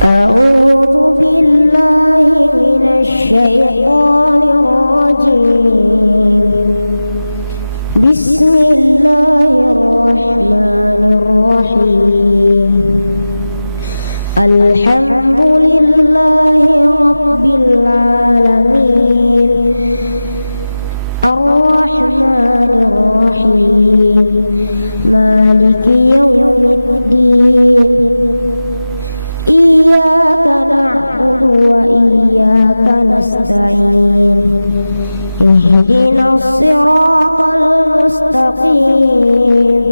أعوذ بالله من الشيطان الرجيم. بسم الله الرحمن الرحيم. الحمد لله رب العالمين الرحمن الرحيم مالك يوم الدين. إياك نعبد وإياك نستعين. اهدنا الصراط المستقيم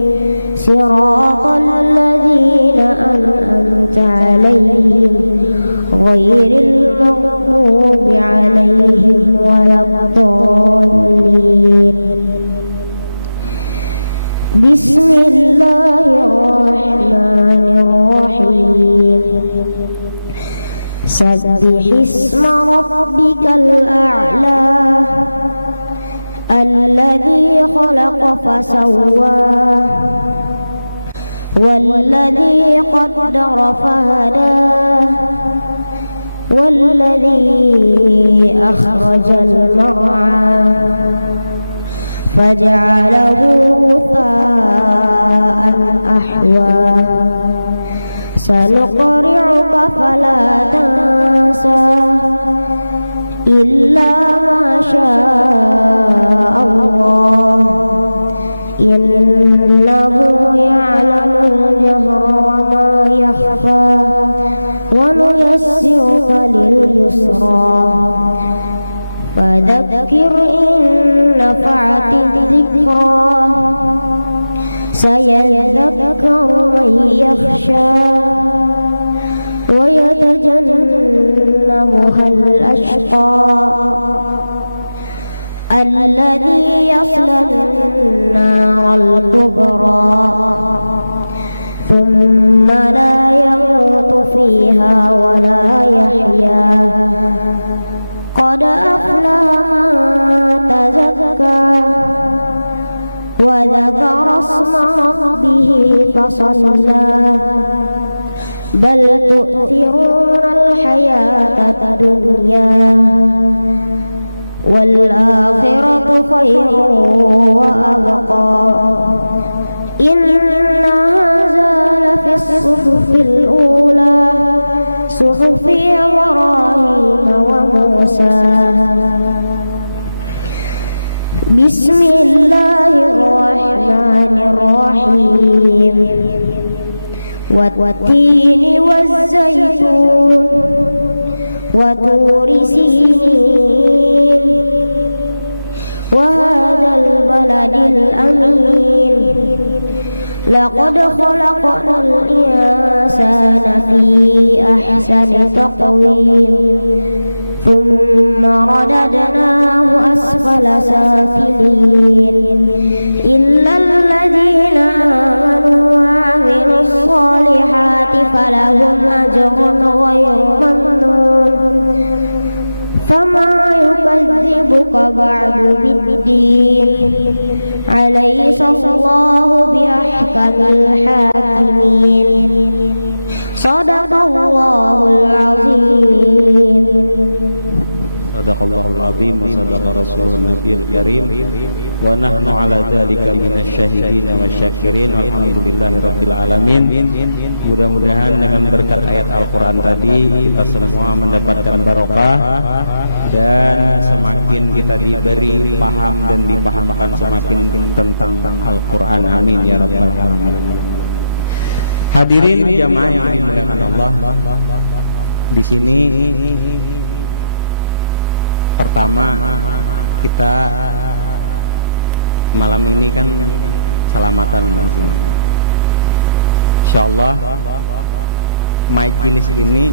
صراط الذين أنعمت عليهم غير المغضوب عليهم ولا الضالين. بسم الله الرحمن الرحيم. سبح اسم ربك الأعلى الذي خلق فسوى والذي قدر فهدى والذي أخرج المرعى فجعله غثاء أحوى. سنقرئك فلا تنسى إلا ما شاء الله إنه يعلم الجهر وما يخفى ونيسرك لليسرى فذكر إن نفعت الذكرى سيذكر من يخشى ويتجنبها الأشقى الذي يصلى النار الكبرى ثم لا يموت فيها ولا يحيا. قد أفلح من تزكى وذكر اسم ربه فصلى بل تؤثرون الحياة الدنيا والآخرة خير وأبقى. إن هذا لفي الصحف الأولى صحف إبراهيم وموسى. بسم الله الرحمن الرحيم. والتين والزيتون وطور سينين وهذا البلد الأمين لقد خلقنا الإنسان في أحسن تقويم ثم رددناه أسفل سافلين إلا الذين آمنوا وعملوا الصالحات فلهم أجر غير ممنون. فما يكذبك بعد بالدين أليس الله بأحكم الحاكمين. صدق الله العظيم. Sadaqallahul azim wa sadaqa rasulun nabiyil karim wa nahnu ala dzalika minasyahidin wa syakirin alhamdulillahi rabbil alamin. Mudah-mudahan dengan berkat ayat Al-Qur'an tadi kita semua mendapatkan barokah dan semakin kita diberi paham dan dipahamkan semakin tentang Al-Qur'an. Amin ya rabbal alamin. Hadirin jamaah yang dimuliakan Allah, di sini pertama kita malam ini kan salamatan masing. Insyaallah majelis ini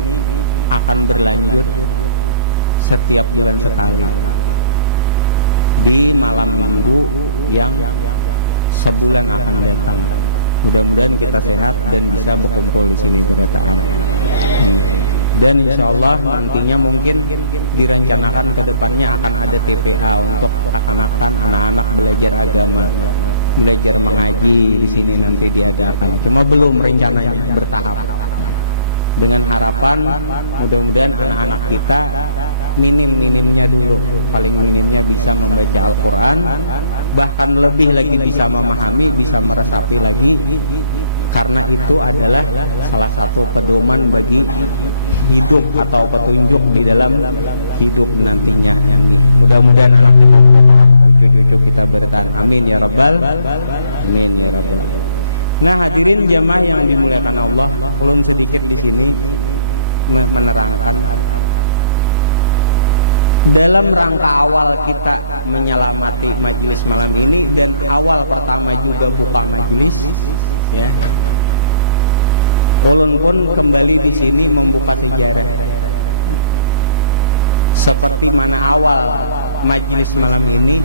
akan berlanjut setiap bulan sekali di malam minggu yang sebulan akan datang. Mudah-mudahan kita sehat dan bisa berkumpul di sini berataan. Dan insya Allah nantinya mungkin direncanakan ke depannya akan ada TPA untuk akan-akan anak-anak belajar agama, belajar mengaji di sini nanti diadakan. Cuma belum rencananya, bertahap. dengan harapan mudah-mudahan anak-anak kita minim-minimnya dulu, paling minimnya bisa membaca Al-Quran, bahkan lebih lagi bisa memahami, bisa meresapi lagi, karena itu adalah salah satu pedoman bagi hidup atau petunjuk di dalam hidup nantinya. Mudah-mudahan anak kita bertahan, cucu-cucu kita bertahan, amin ya rabbal amin ya rabbal. Nah, hadirin jamaah yang dimuliakan Allah, ulun sedikit di sini menerangkan dalam rangka awal kita menyelamati majelis malam ini dan awal pertama juga buka majelis, ya. Ulun pun kembali di sini membuka sejarah seperti mana awal majelis malam ini.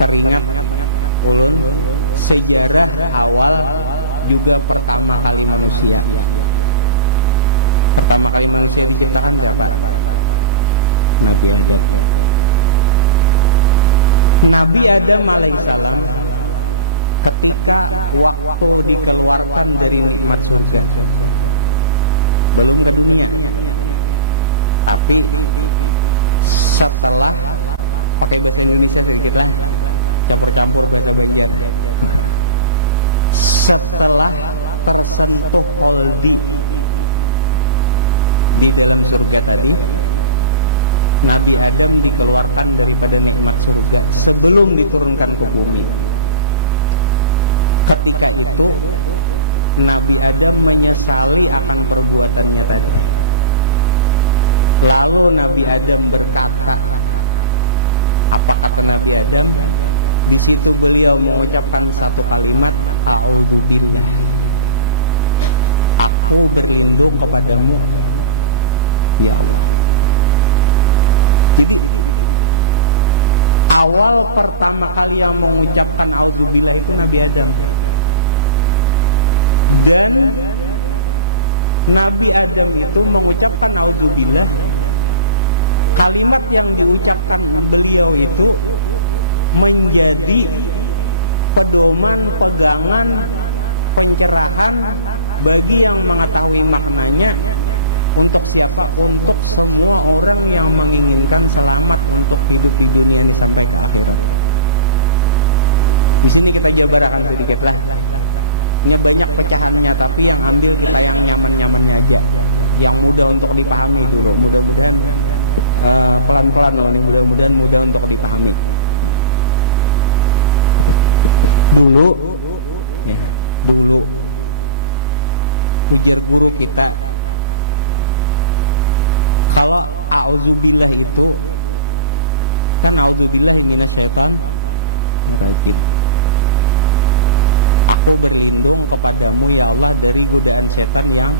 Teringat ulun sejarah awal juga pertama kali manusia. Pertama kali manusia diciptakan siapa? Nabi Adam. Nabi Adam alaihissalam ketika waktu dikeluarkan dari nikmat surga, belum ke dunia, tapi setelah, pakai bahasa Indonesia sedikit lah, campur-campur bahasa Banjar, setelah tersentuh holdi di dalam surga tadi, Nabi Adam dikeluarkan daripada nikmat surga sebelum diturunkan ke bumi. Ketika itu Nabi Adam menyesali akan perbuatannya tadi. Lalu Nabi Adam berkata, apa kata Nabi Adam? Di situ beliau mengucapkan satu kalimat, a'udzubillah, aku berlindung kepadamu ya Allah. Jadi awal pertama kali yang mengucapkan a'udzubillah itu Nabi Adam. Dan Nabi Adam itu mengucapkan auzubillah, kalimat yang diucapkan beliau itu menjadi pedoman, pegangan, pencerahan bagi yang mengetahui maknanya. Untuk siapa? Untuk semua orang yang menginginkan selamat untuk hidup di dunia ini sampai ke akhirat. Di sini kita jabarkan sedikit lah. Banyak pecahannya, tapi yang ambil kita yang nyaman-nyamannya aja, yang mudah untuk dipahami dulu. Mudah-mudahan pelan-pelan, mudah-mudahan mudah untuk dipahami. Dulu ujar guru kita, kalau a'udzubillah itu kan a'udzubillahi minasyaitan rajim. Aku berlindung kepadamu ya Allah dari godaan setan yang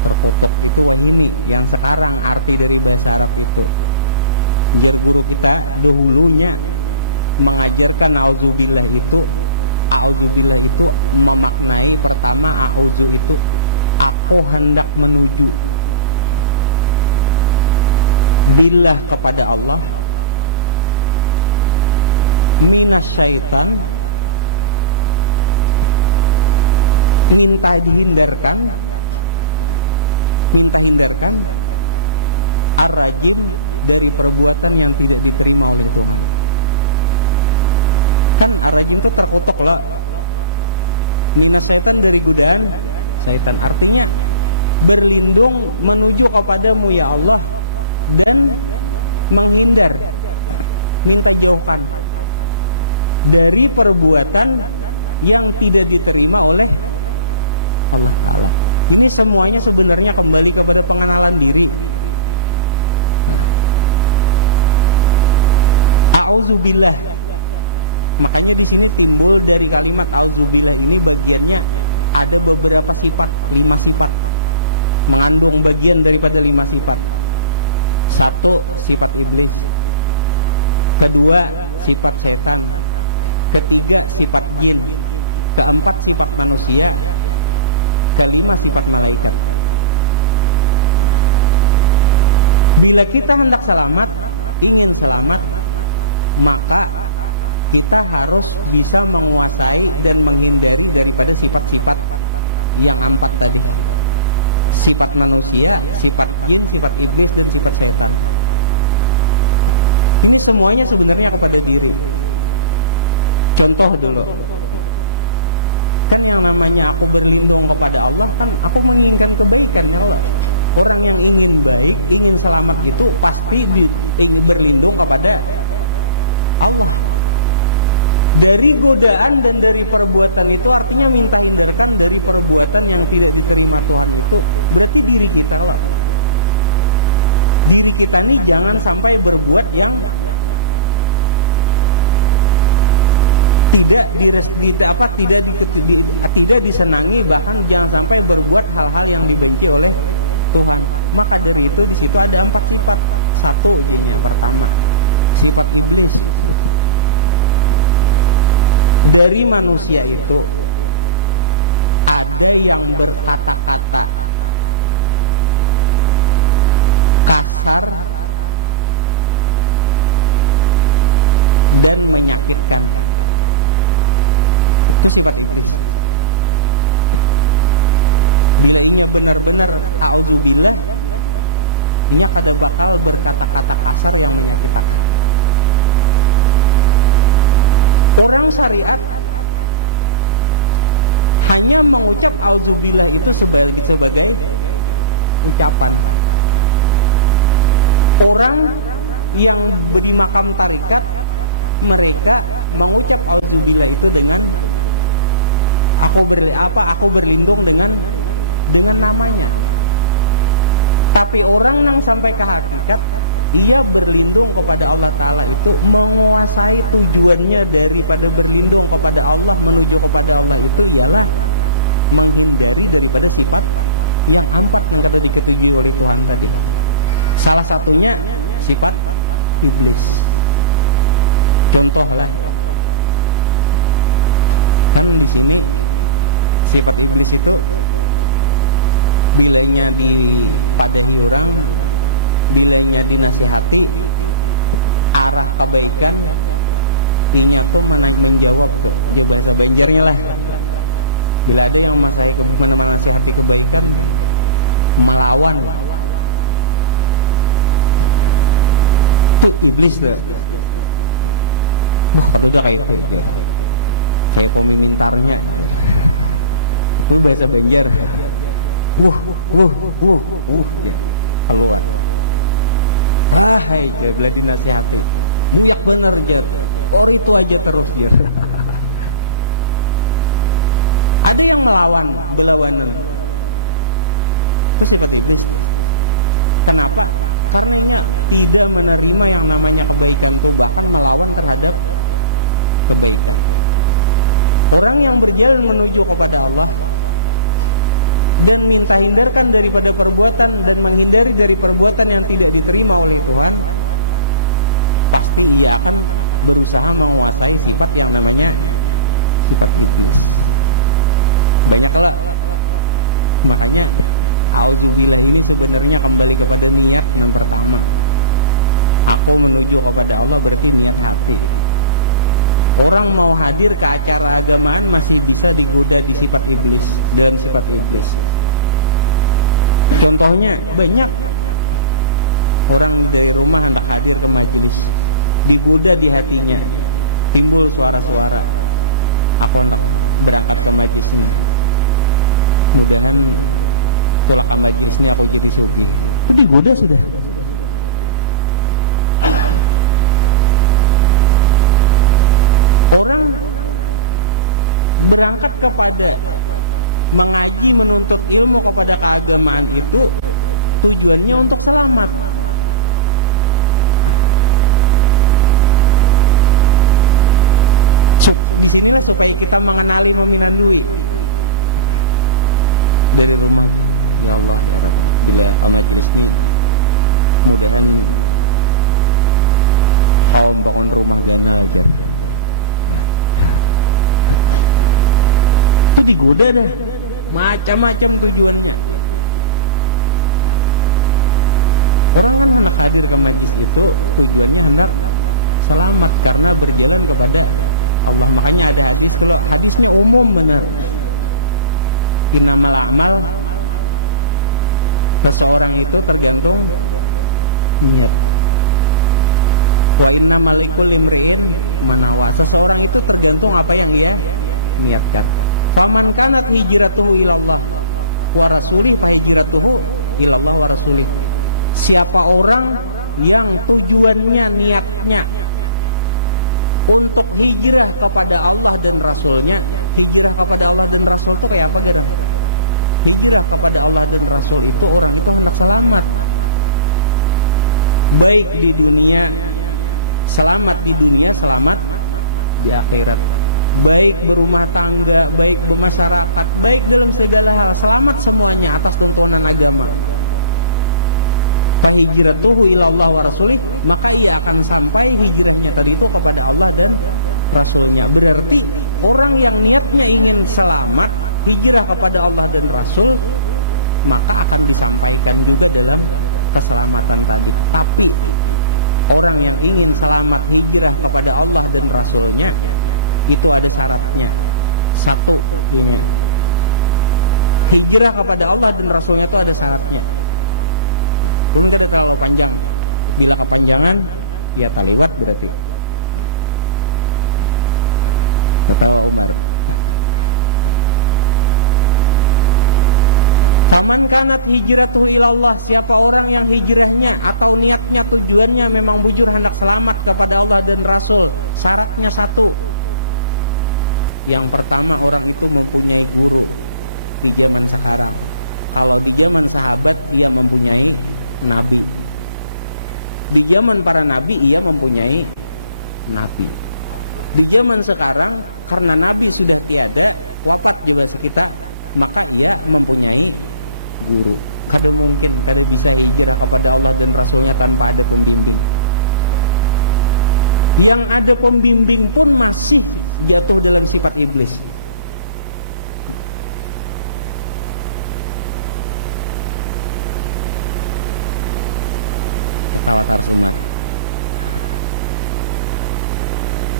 terkutuk. Itu wahini yang sekarang arti dari bahasa Arab itu. Jar guru kita dahulunya mengajarkan auzubillah itu memaknai pertama, auzu itu aku hendak menuju, billah kepada Allah, minasyaitan minta hindarkan, ar-rajim dari perbuatan yang tidak diterima oleh Tuhan. Kan ar-rajim itu terkutuk loh. Minas syaitan dari godaan syaitan, artinya berlindung menuju kepadamu ya Allah, dan menghindar, minta jauhkan dari perbuatan yang tidak diterima oleh Allah Ta'ala. Ini semuanya sebenarnya kembali kepada pengenalan diri. A'udzubillah. Makanya di sini timbul dari kalimat a'udzubillah ini bagiannya ada beberapa sifat, 5 sifat. Mengandung bagian daripada 5 sifat. 1, sifat iblis. 2, sifat setan. 3, sifat jin. 4, sifat manusia. 5, sifat malaikat. Bila kita hendak selamat, ingin selamat, maka kita harus bisa menguasai dan menghindari daripada sifat-sifat yang 4 tadi. sifat manusia, sifat jin, sifat iblis, dan sifat setan. Ini semuanya sebenarnya kepada diri. Contoh dulu, kan yang namanya aku berlindung kepada Allah, kan aku menginginkan kebaikan ya Allah. Orang yang ingin baik, ingin selamat itu pasti ingin berlindung kepada Allah. Dari godaan dan dari perbuatan itu artinya minta hindarkan dari perbuatan yang tidak diterima Tuhan itu. Berarti diri kita loh. Diri kita nih jangan sampai berbuat yang tidak disenangi, bahkan jangan sampai berbuat hal-hal yang dibenci oleh Tuhan. Maka dari itu di situ ada 4 sifat. Satu ujinya pertama, sifat iblis. Dari manusia itu ada yang berkata-kata kasar dan menyakitkan. Itu sifat iblis. Bila inya benar-benar auzubillah, inya kada bakal berkata-kata kasar yang menyakitkan. Orang syariat hanya mengucap auzubillah itu sebagai ucapan. Orang yang di makam tarikat, mereka mengucap auzubillah itu dengan aku berlindung dengan namanya. Tapi orang yang sampai ke hakikat, ia berlindung kepada Allah Ta'ala itu menguasai tujuannya daripada berlindung kepada Allah menuju kepada Allah itu ialah menghindari daripada sifat yang 4 yang kata diketujui oleh Tuhan tadi. Salah satunya sifat iblis. Contoh lah, kan di sini sifat iblis itu bilanya dipadahi orang, bilanya dinasihati arah kebaikan, inya tuh menjawab tuh, je bahasa Banjarnya lah. Bila ada yang menasihati kebaikan, melawan, tuh iblis tuh. Wah, kalau udah kayak itu, kayak pemimintarnya. Itu bahasa Banjar. Ya, keluar. Hai, bila dinasihati, muyak bener jer, itu aja terus jer. Ada yang melawan, berlawanan. Itu sifat iblis. Kenapa? Karena ia tidak menerima yang namanya kebaikan itu, bahkan melawan terhadap kebaikan. Orang yang berjalan menuju kepada Allah dan minta hindarkan daripada perbuatan dan menghindari dari perbuatan yang tidak diterima oleh Tuhan, pasti ia akan berusaha menguasai sifat yang namanya sifat iblis. Banyaklah. Makanya auzubillah ini sebenarnya kembali kepada niat yang pertama. Aku menuju kepada Allah berarti niat hati. Orang mau hadir ke acara agamaan masih bisa digoda di sifat iblis, dalam sifat iblis. Contohnya banyak. Orang dari rumah hendak hadir ke majelis, digoda di hatinya, timbul suara-suara, aku hendak berangkat ke majelis ini, mudahan tolak ke majelis ini aku jadi sugih. Itu digoda sudah. Orang berangkat kepada mengaji, menuntut ilmu kepada keagamaan itu tujuannya untuk selamat. Disinilah supaya kita mengenali meminandui dari rumah. Ya Allah ya Rabb, bila majelis ini mudahan kaum bangun rumah ganal aja. Itu digoda dah, macam-macam tujuannya. Orang kan hendak hadir ke majlis itu tujuannya hendak selamat karena berjalan kepada Allah. Makanya ada hadis, kalau hadisnya umum benar, innamal a'mal Seseorang itu tergantung niat. Wa innamal likulli imri'in manawa. Seseorang itu tergantung apa yang ia niatkan. Faman kanat hijratuhu ilallah wa rasulih fa hijratuhu ilallah wa rasulih. Siapa orang yang tujuannya, niatnya untuk hijrah kepada Allah dan Rasulnya. Hijrah kepada Allah dan Rasul itu kayak apa, Garang? Hijrah kepada Allah dan Rasul itu orang itu hendak selamat, baik di dunia, selamat di dunia, selamat di akhirat, baik berumah tangga, baik bermasyarakat, baik dalam segala hal, selamat semuanya atas tuntunan agama. Fahijratuhu ilallah wa rasulih, maka ia akan sampai hijrahnya tadi itu kepada Allah dan Rasulnya. Berarti orang yang niatnya ingin selamat, hijrah kepada Allah dan Rasul, maka akan disampaikan juga dalam keselamatan tadi. Tapi orang yang ingin selamat hijrah kepada Allah dan Rasulnya, itu ada syaratnya. Satu, ini hijrah kepada Allah dan Rasulnya itu ada syaratnya. Belum kada terlalu panjang. Bila kepanjangan, ya taliwat berarti. Ketawa Umar. Faman kanat hijratuhu ilallah, siapa orang yang hijrahnya atau niatnya, tujuannya memang bujur hendak selamat kepada Allah dan Rasul, syaratnya satu. Yang pertama, orang itu mempunyai guru di zaman sekarang. Kalau di zaman sahabat ia mempunyai nabi. Di zaman para nabi ia mempunyai nabi. Di zaman sekarang karena nabi sudah tiada, wafat juga kita, maka ia mempunyai guru. Kada mungkin, kada bisa hijrah kepada Allah dan Rasulnya tanpa ada pembimbing. Yang ada pembimbing pun masih jatuh dalam sifat iblis. Ketawa Taras Umar.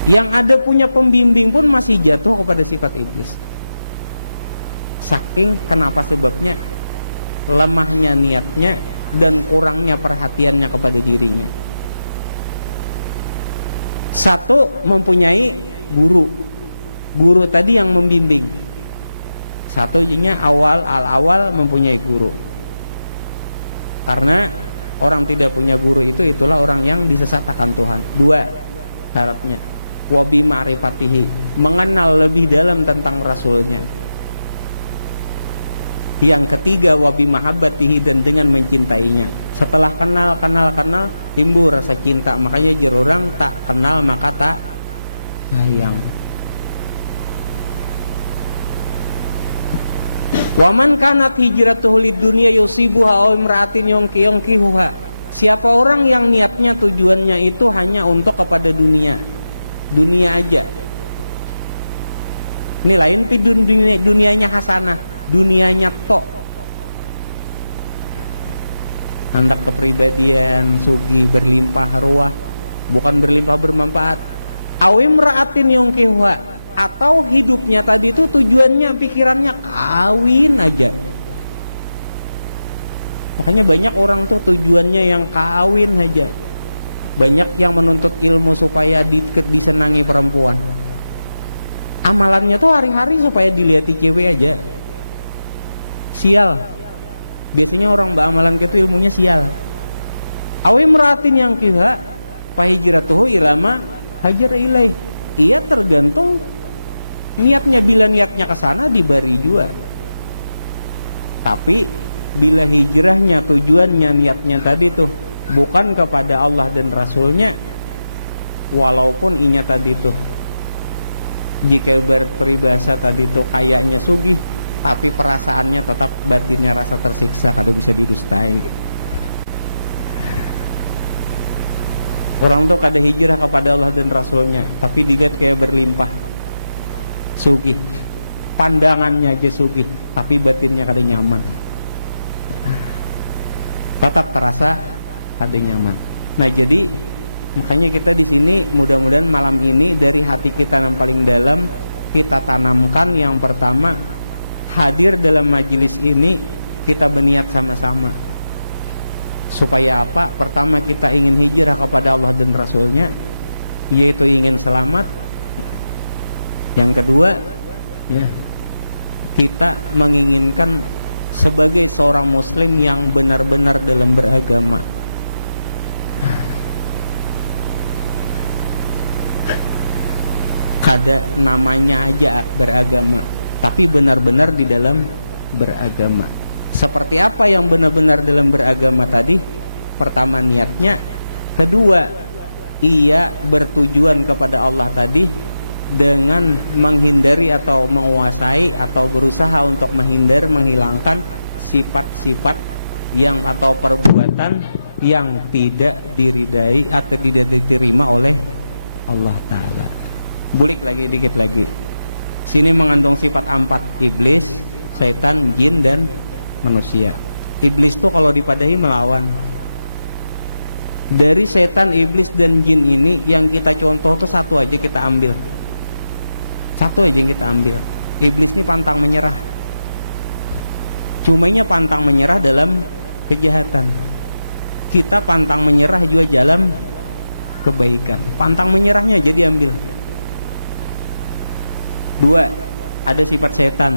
Yang ada punya pembimbing pun masih jatuh kepada sifat iblis. Saking kenapa sebabnya? Lemahnya niatnya dan kurangnya perhatiannya kepada dirinya. Satu, mempunyai guru. Guru tadi yang membimbing. Satunya awal mempunyai guru. Karena orang tidak punya guru itulah orang yang disesatkan Tuhan. Dua syaratnya, wabi ma'rifatihi, mengenal lebih dalam tentang Rasulnya. Yang ketiga, wabi mahabbatihi, dan dengan mencintainya. Setelah kenal timbul rasa cinta. Makanya jar orang tak kenal maka tak sayang. Waman kanat hijratuhu lid dunya yusibuha aw imra'atin yongkihuha. Siapa orang yang niatnya, tujuannya itu hanya untuk kepada dunia aja. Ini lain pi dunianya hasanah, dunianya tok. Hendak kepribadian sugih berlimpah ruah, bukan berlimpah bermanfaat. Aw imra'atin yongkihuha, atau hidupnya tadi itu tujuannya, pikirannya kawin aja. Makanya banyak orang tuh tujuannya yang kawin aja. Banyak yang menuntut ilmu supaya disenangi perempuan. Amalannya tuh hari-hari supaya dilihat cewek aja. Sial. Biasanya orang beramalan gitu ilmunya sial. Awi meratin yang kiha fahijratuhu ilama hajar ilaih. Ia tergantung niatnya. Bila niatnya ke sana diberi juga. Tapi bila hijrahnya, tujuannya, niatnya tadi tuh bukan kepada Allah dan Rasulnya, walaupun inya tadi tuh jika berperibahasa tadi tuh kayaknya sugih, tapi perasaannya tetap batinnya rasa tersiksa, kada bisa didustai. Orang tuh kada hijrah kepada Allah dan Rasulnya, tapi dilihat kayak berlimpah, sugih, pandangannya aja sugih, tapi batinnya kada nyaman, tetap terasa kada nyaman. Nah jadi makanya kita di sini mudah-mudahan malam ini dari hati kita yang paling dalam kita tanamkan. Yang pertama, hadir dalam majelis ini kita berniat sama-sama Supaya apa? Pertama, kita ingin hijrah kepada Allah dan Rasulnya, yaitu ingin selamat. Yang kedua, ya, kita menginginkan sebagai seorang muslim yang benar-benar dalam beragama. Kada namanya aja beragama, tapi benar-benar di dalam beragama. Seperti apa yang benar-benar dalam beragama tadi? Pertama, niatnya. Kedua, ia bertujuan kepada Allah tadi dengan menghindari atau menguasai atau berusaha untuk menghilangkan sifat-sifat yang atau perbuatan yang tidak diridai atau tidak diterima oleh Allah Ta'ala. Bulik lagi dikit lagi. Sini mengandung sifat 4: iblis, setan, jin, dan manusia. Iblis tuh kalau dipadahi melawan. Dari setan, iblis, dan jin ini yang kita contoh tuh satu aja kita ambil. Satu aja yang kita ambil. Iblis ini pantang menyerah. Cumanya pantang menyerah dalam kejahatan. Kita pantang menyerah juga dalam kebaikan. Pantang menyerahnya jadi ambil. Dua, ada sifat setan.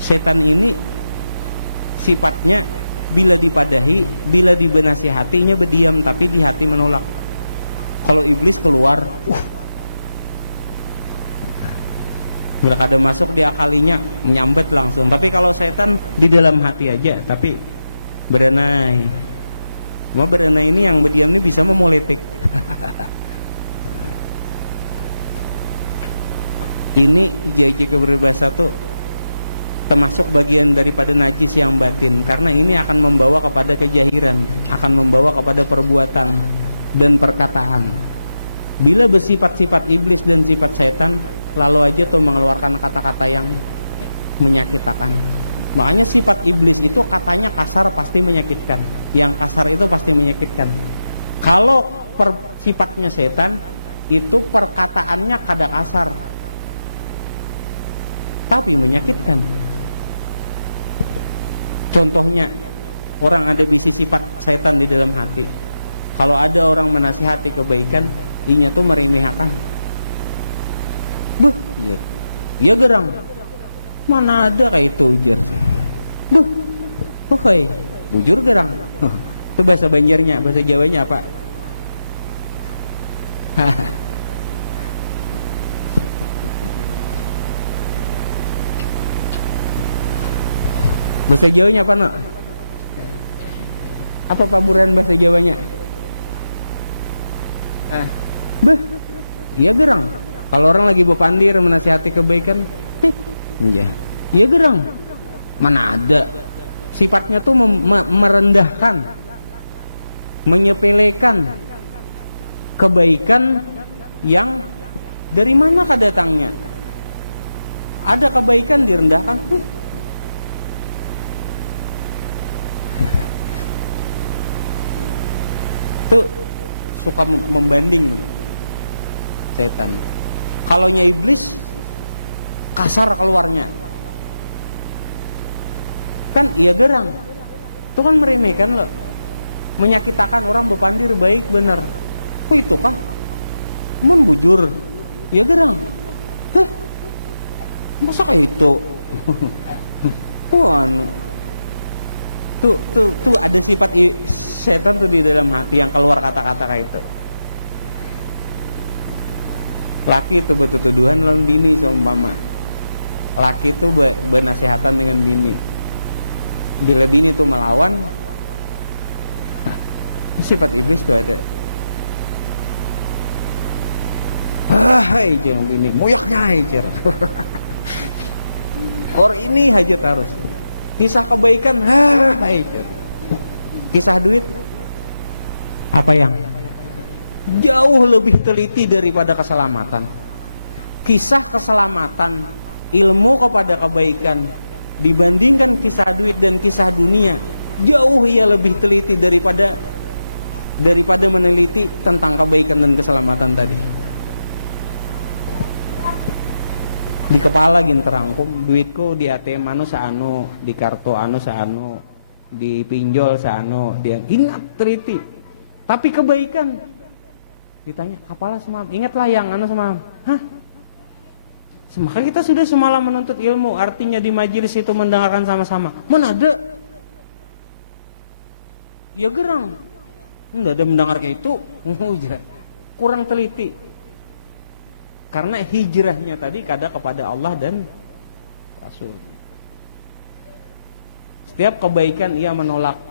Setan ini sifatnya bila dipadahi, bila dinasihatinya berdiam, tapi di hati menolak. Kalau iblis keluar, bila kada masuk di akalinya menyambet langsung. Tapi kalau setan di dalam hati aja, tapi berenai. Mau berenai ini yang berdiam ini bisa memoletik. Ini jika berbahasa tuh termasuk bagian daripada najis yang batin, karena ini akan membawa kepada kejahiran, akan membawa kepada perbuatan dan perkataan. Bila bersifat-sifat iblis dan sifat setan, lalu aja tuh mengeluarkan kata-kata yang menyakitkan. Makanya sifat iblis itu katanya kasar pasti menyakitkan, yang kasar itu pasti menyakitkan. Kalau sifatnya setan itu perkataannya kada kasar tapi menyakitkan. Contohnya, orang ada bisi sifat setan di dalam hati. Kalau ada orang menasihati kebaikan, inya tuh meremehkan. Buh, jer. Iya gerang. Mana ada kayak itu, jer. Buh, hei, bujur gerang. Itu bahasa Banjarnya, bahasa Jawanya apa? Bahasa Jawanya apa, nak? Apa paburan bahasa Jawanya? Beh, iya gerang. Kalau orang lagi berpandir menasihati kebaikan, iya, iya gerang. Mana ada? Sifatnya tuh merendahkan, menyepelekan kebaikan yang dari mana datangnya? Ada kebaikan direndahkan. Tuh suka membanding setan. Kalaunya iblis kasar keluarnya, kan iya gerang. Itu kan meremehkan loh, menyakitakan orang berpandir baik bener. Kok itu kah? Mun bujur, iya gerang. Heh, masa kayak itu? Wah, tuh ada sifat setan tuh di dalam hati yang keluar kata-kata kayak itu. Laki itu bertuduhan lawan bini seumpama. Laki itu bernasihatan dengan bini. Bila bini itu melawan, sifat iblis tuh ada. Hai jangan bini, muyaknya hajar. Or ini hajat harus. Kisah kebaikan, hai. Kisah duit, apa yang jauh lebih teliti daripada keselamatan. Kisah keselamatan, ilmu kepada kebaikan dibandingkan kisah duit dan kisah dunia, jauh ia lebih teliti daripada meneliti tentang kebaikan dan keselamatan tadi. Di kepala gin terangkum, duitku di ATM anu saanu, di kartu anu saanu, dipinjol sano, dia ingat teliti. Tapi kebaikan ditanya, apalah semalam? Ingatlah yang anu semalam. Hah? Maka kita sudah semalam menuntut ilmu, artinya di majelis itu mendengarkan sama-sama. Mana ada? Ya gerang. Enggak ada mendengar kayak itu. Kurang teliti. Karena hijrahnya tadi kada kepada Allah dan Rasulnya. Setiap kebaikan ia menolak,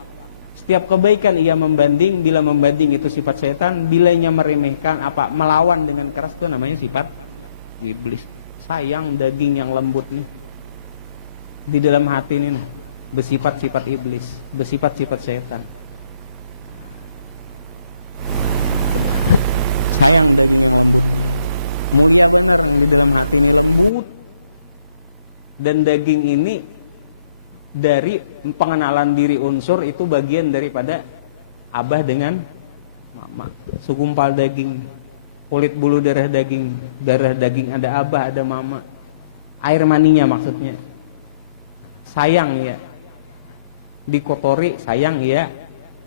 setiap kebaikan ia membanding. Bila membanding itu sifat setan, bilanya meremehkan melawan dengan keras itu namanya sifat iblis. Sayang daging yang lembut nih di dalam hati ini bersifat-sifat iblis, bersifat-sifat setan. Sayang daging yang lembut. Mulia benar di dalam hati ini lembut. Dan daging ini dari pengenalan diri unsur itu bagian daripada abah dengan mama. Segumpal daging, kulit bulu darah daging ada abah ada mama. Air maninya maksudnya. Sayang ya, dikotori, sayang ya,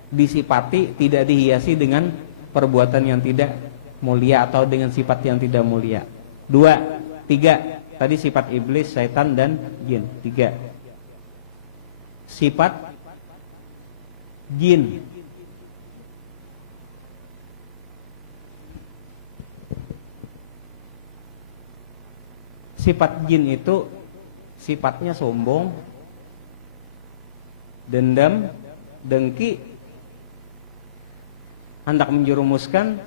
disipati, tidak dihiasi dengan perbuatan yang tidak mulia atau dengan sifat yang tidak mulia. 2, 3. Tadi sifat iblis, setan dan jin. 3. Sifat jin. Sifat jin itu sifatnya sombong, dendam, dengki, hendak menjerumuskan.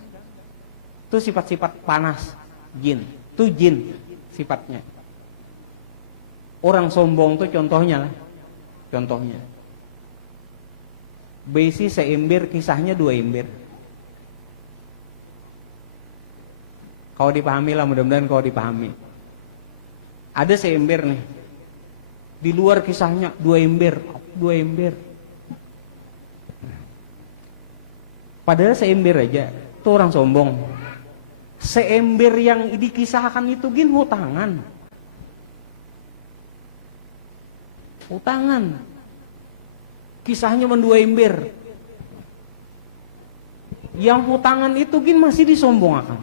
Itu sifat-sifat panas jin. Itu jin sifatnya. Orang sombong tuh contohnya besi seember, kisahnya 2 ember. Kau dipahami lah, mudah-mudahan kau dipahami. Ada seember nih, di luar kisahnya 2 ember. Padahal seember aja, itu orang sombong. Seember yang dikisahkan itu gin hutangan. Kisahnya 2 ember. Yang hutangan itu gin masih disombongkan.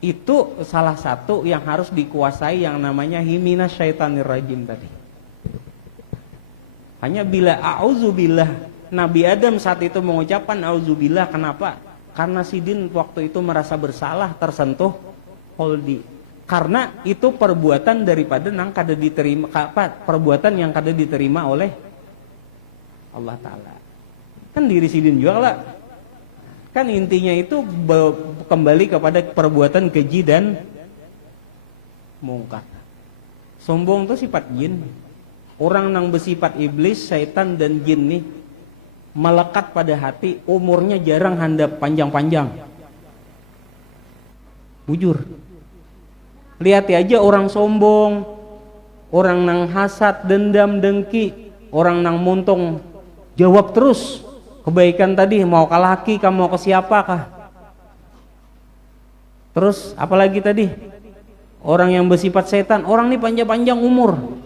Itu salah satu yang harus dikuasai yang namanya himinas syaitanir rajim tadi. Hanya bila a'udzubillah, Nabi Adam saat itu mengucapkan auzubillah. Kenapa? Karena Sidin waktu itu merasa bersalah, tersentuh holdi. Karena itu perbuatan daripada nang kada diterima, perbuatan yang kada diterima oleh Allah Ta'ala. Kan diri Sidin juga lah. Kan intinya itu kembali kepada perbuatan keji dan mungkar. Sombong itu sifat jin. Orang nang bersifat iblis, syaitan dan jin nih melekat pada hati, umurnya jarang handap panjang-panjang. Bujur. Lihat aja orang sombong, orang nang hasad, dendam, dengki, orang nang muntung, jawab terus kebaikan tadi, mau ke laki kah, mau ke siapakah. Terus apalagi tadi? Orang yang bersifat setan, orang ini panjang-panjang umur.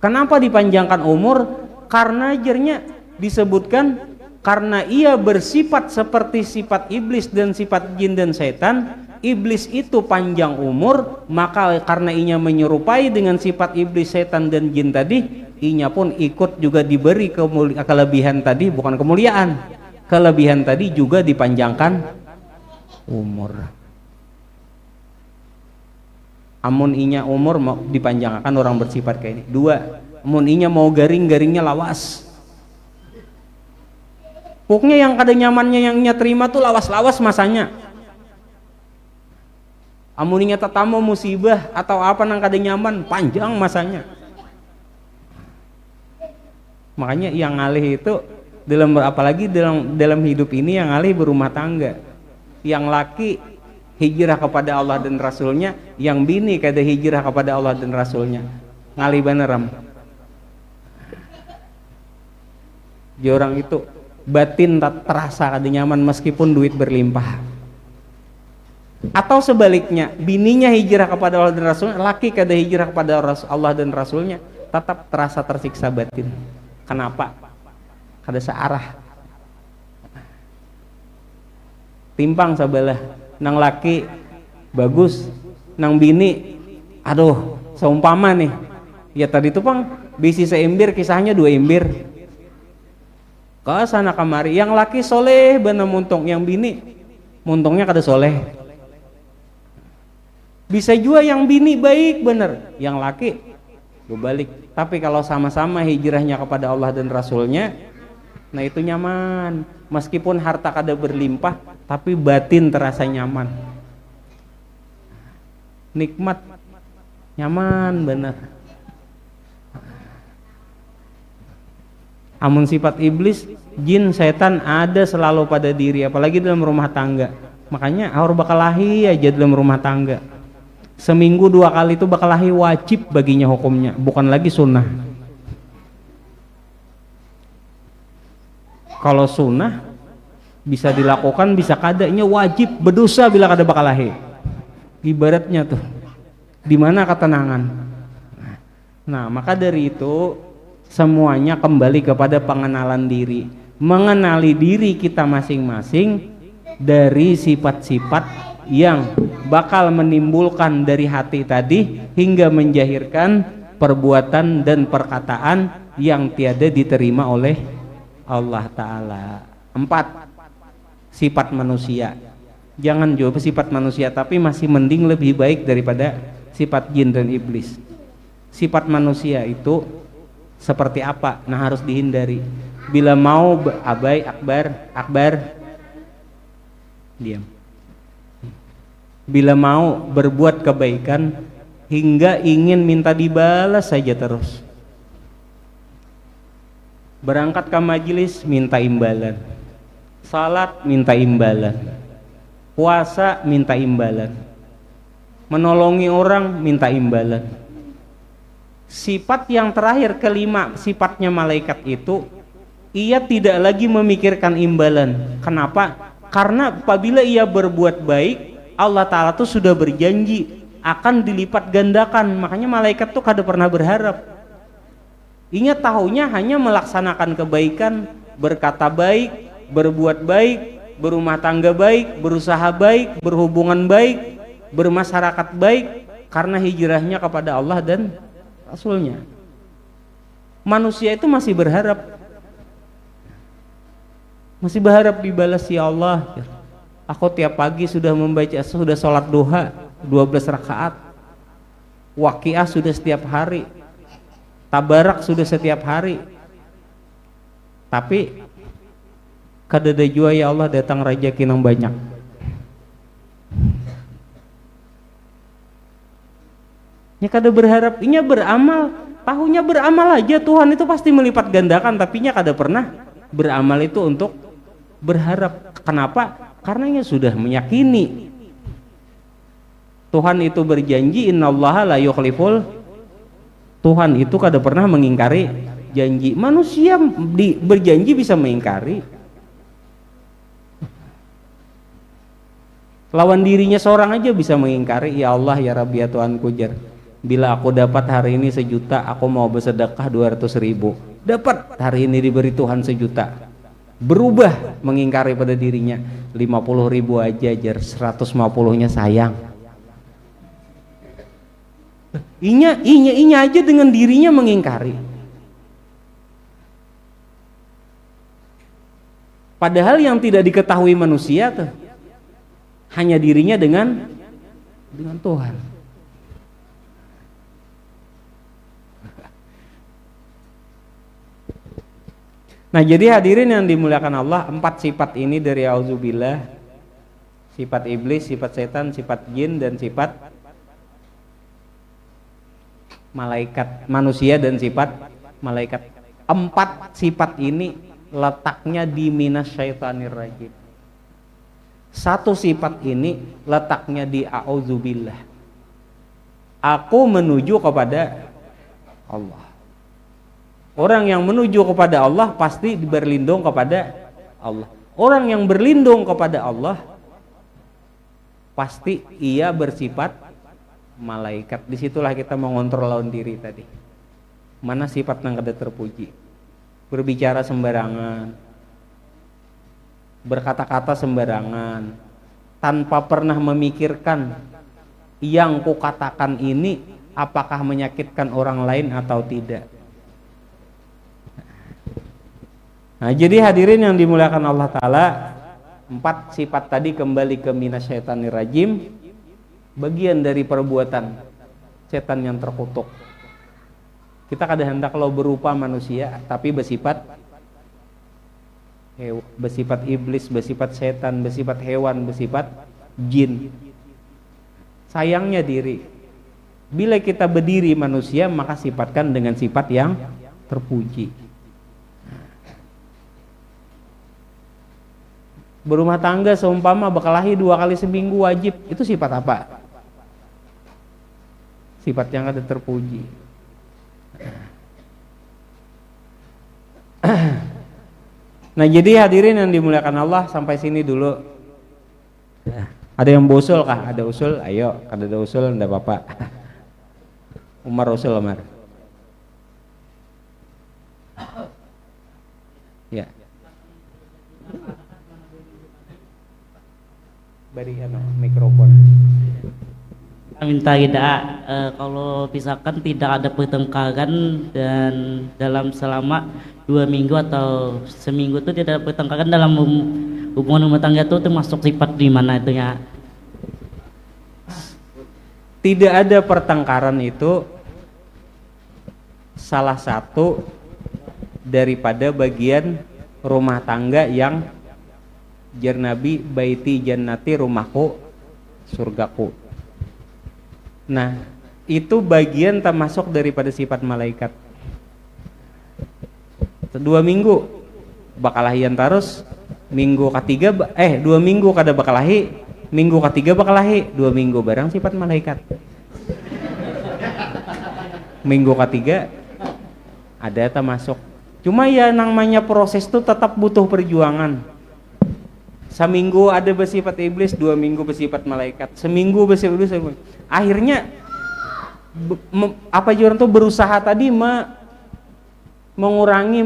Kenapa dipanjangkan umur? Karena ajarnya disebutkan karena ia bersifat seperti sifat iblis dan sifat jin dan setan. Iblis itu panjang umur, maka karena inya menyerupai dengan sifat iblis, setan dan jin tadi, inya pun ikut juga diberi kelebihan tadi, bukan kemuliaan, kelebihan tadi juga dipanjangkan umur. Amun inya umur mau dipanjangkan orang bersifat kayak ini. 2, amun inya mau garing-garingnya lawas. Pokoknya yang kada nyamannya yang inya terima tuh lawas-lawas masanya. Amun inya tatamu musibah atau apa nang kada nyaman, panjang masanya. Makanya yang ngalih itu apalagi dalam hidup ini yang ngalih berumah tangga. Yang laki hijrah kepada Allah dan Rasulnya, yang bini kada hijrah kepada Allah dan Rasulnya. Ngalih baneram. Jadi orang itu batin tak terasa kada nyaman meskipun duit berlimpah. Atau sebaliknya, bininya hijrah kepada Allah dan Rasulnya, laki kada hijrah kepada Allah dan Rasulnya, tetap terasa tersiksa batin. Kenapa? Kada searah. Timpang sabalah, nang laki bagus, nang bini aduh seumpama nih. Ya tadi tuh pang bisi seembir, kisahnya 2 embir. Ke sana kamari, yang laki soleh bener muntung, yang bini muntungnya kada soleh. Bisa juga yang bini baik bener, yang laki berbalik. Tapi kalau sama-sama hijrahnya kepada Allah dan Rasulnya, nah itu nyaman. Meskipun harta kada berlimpah, tapi batin terasa nyaman, nikmat, nyaman bener. Amun sifat iblis, jin, setan ada selalu pada diri, apalagi dalam rumah tangga. Makanya harus bakalahi aja dalam rumah tangga. Seminggu 2 kali itu bakalahi wajib baginya hukumnya, bukan lagi sunnah. Kalau sunnah bisa dilakukan, bisa kadanya wajib, berdosa bila kada bakalahi. Ibaratnya tuh, di mana ketenangan. Nah, maka dari itu semuanya kembali kepada pengenalan diri, mengenali diri kita masing-masing dari sifat-sifat yang bakal menimbulkan dari hati tadi hingga menjahirkan perbuatan dan perkataan yang tiada diterima oleh Allah Ta'ala. 4, sifat manusia. Jangan jawab sifat manusia, tapi masih mending, lebih baik daripada sifat jin dan iblis. Sifat manusia itu seperti apa? Nah, harus dihindari. Bila mau abai, akbar, diam. Bila mau berbuat kebaikan hingga ingin minta dibalas saja terus. Berangkat ke majelis minta imbalan, salat minta imbalan, puasa minta imbalan, menolongi orang minta imbalan. Sifat yang terakhir, kelima, sifatnya malaikat itu, ia tidak lagi memikirkan imbalan. Kenapa? Karena apabila ia berbuat baik, Allah Ta'ala tuh sudah berjanji akan dilipat gandakan. Makanya malaikat tuh kada pernah berharap. Ingat, tahunya hanya melaksanakan kebaikan, berkata baik, berbuat baik, berumah tangga baik, berusaha baik, berhubungan baik, bermasyarakat baik, karena hijrahnya kepada Allah dan Rasulnya. Manusia itu masih berharap dibalas. Ya Allah, aku tiap pagi sudah membaca, sudah sholat duha 12 rakaat, waqiah sudah setiap hari, tabarak sudah setiap hari, tapi kadada jua ya Allah datang rezeki yang banyak. Nya kada berharap, inya beramal, tahunya beramal aja Tuhan itu pasti melipat gandakan, tapi nya kada pernah beramal itu untuk berharap. Kenapa? Karena nya sudah meyakini Tuhan itu berjanji, innallaha la yukhliful, Tuhan itu kada pernah mengingkari janji. Manusia berjanji bisa mengingkari. Lawan dirinya seorang aja bisa mengingkari. Ya Allah, ya Rabbi, ya Tuhanku, jar, bila aku dapat hari ini 1 juta, aku mau bersedekah 200.000. Dapat hari ini diberi Tuhan 1 juta, berubah mengingkari pada dirinya, 50.000 aja jar, 150-nya sayang. Inya aja dengan dirinya mengingkari. Padahal yang tidak diketahui manusia tuh hanya dirinya dengan Tuhan. Nah, jadi hadirin yang dimuliakan Allah, 4 sifat ini dari auzubillah, sifat iblis, sifat setan, sifat jin, dan sifat malaikat, manusia dan sifat malaikat. 4 sifat ini letaknya di minasyaitonir rajim. 1 sifat ini letaknya di auzubillah, aku menuju kepada Allah. Orang yang menuju kepada Allah pasti berlindung kepada Allah. Orang yang berlindung kepada Allah pasti ia bersifat malaikat. Disitulah kita mengontrol lawan diri tadi. Mana sifat yang kada terpuji? Berbicara sembarangan, berkata-kata sembarangan, tanpa pernah memikirkan yang kukatakan ini apakah menyakitkan orang lain atau tidak. Nah, jadi hadirin yang dimuliakan Allah Ta'ala, 4 sifat tadi kembali ke minasyaitonir rajim, bagian dari perbuatan setan yang terkutuk. Kita kada hendak lo berupa manusia, tapi bersifat iblis, bersifat setan, bersifat hewan, bersifat jin. Sayangnya diri, bila kita berdiri manusia, maka sifatkan dengan sifat yang terpuji. Berumah tangga seumpama berkelahi 2 kali seminggu wajib, itu sifat apa? Sifat yang kada terpuji. Nah, jadi hadirin yang dimuliakan Allah, sampai sini dulu. Ada yang bosul kah? Ada usul? Ayo, kada ada usul enggak apa-apa. Umar usul Umar. Ya. Beri mikrofon. Minta tidak kalau misalkan tidak ada pertengkaran dan dalam selama 2 minggu atau seminggu itu tidak ada pertengkaran dalam hubungan rumah tangga itu termasuk sifat di mana itu ya? Tidak ada pertengkaran itu salah satu daripada bagian rumah tangga yang jar Nabi, baiti jannati, rumahku surgaku. Nah, itu bagian termasuk daripada sifat malaikat. 2 minggu bakalahian terus, minggu ketiga 2 minggu kada bakalahi, minggu ketiga bakalahi, 2 minggu barang sifat malaikat. Minggu ketiga ada termasuk. Cuma ya namanya proses itu tetap butuh perjuangan. Seminggu ada bersifat iblis, 2 minggu bersifat malaikat, seminggu bersifat iblis. Akhirnya apa juran tuh berusaha tadi mengurangi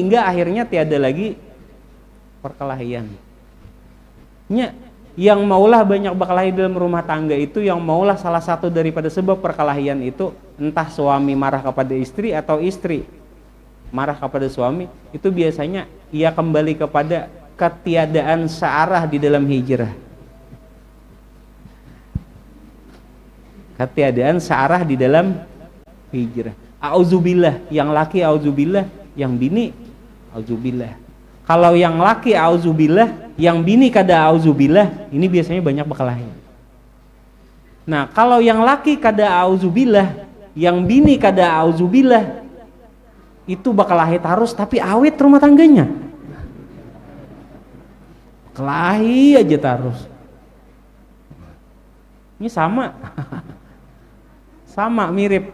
hingga akhirnya tiada lagi perkelahian. Yang maulah banyak berkelahi dalam rumah tangga itu, yang maulah salah satu daripada sebab perkelahian itu, entah suami marah kepada istri atau istri marah kepada suami, itu biasanya ia kembali kepada ketiadaan searah di dalam hijrah. Ketiadaan searah di dalam hijrah. Auzubillah, yang laki auzubillah, yang bini auzubillah. Kalau yang laki auzubillah, yang bini kada auzubillah, ini biasanya banyak berkelahi. Nah, kalau yang laki kada auzubillah, yang bini kada auzubillah, itu berkelahi terus tapi awet rumah tangganya. Kelahi aja terus. Ini sama. Sama, mirip.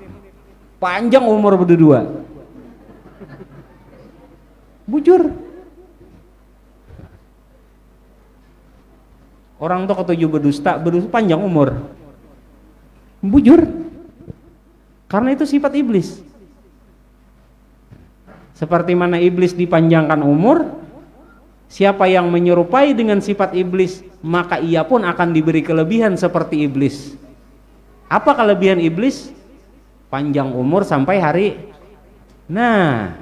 Panjang umur berdua. Bujur. Orang tuh ketujuh berdusta panjang umur. Bujur. Karena itu sifat iblis. Seperti mana iblis dipanjangkan umur, siapa yang menyerupai dengan sifat iblis, maka ia pun akan diberi kelebihan seperti iblis. Apa kelebihan iblis? Panjang umur sampai hari. Nah,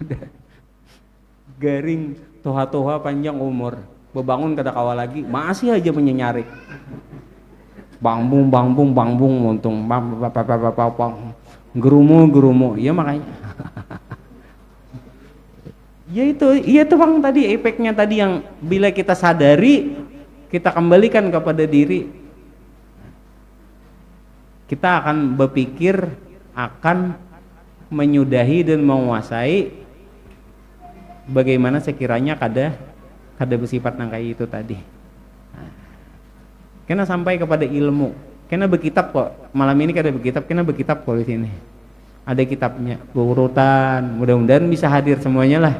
udah garing, toha-toha panjang umur, bebangun kada kawal lagi, masih aja menyenyarik. Bangbung muntung, gerumu, ya makanya. Ya itu bang tadi efeknya tadi yang bila kita sadari, kita kembalikan kepada diri, kita akan berpikir akan menyudahi dan menguasai bagaimana sekiranya kada bersifat nang kayak itu tadi. Kena sampai kepada ilmu, kena berkitab kok. Malam ini kada berkitab, kena berkitab kok di sini. Ada kitabnya, berurutan. Mudah-mudahan bisa hadir semuanya lah.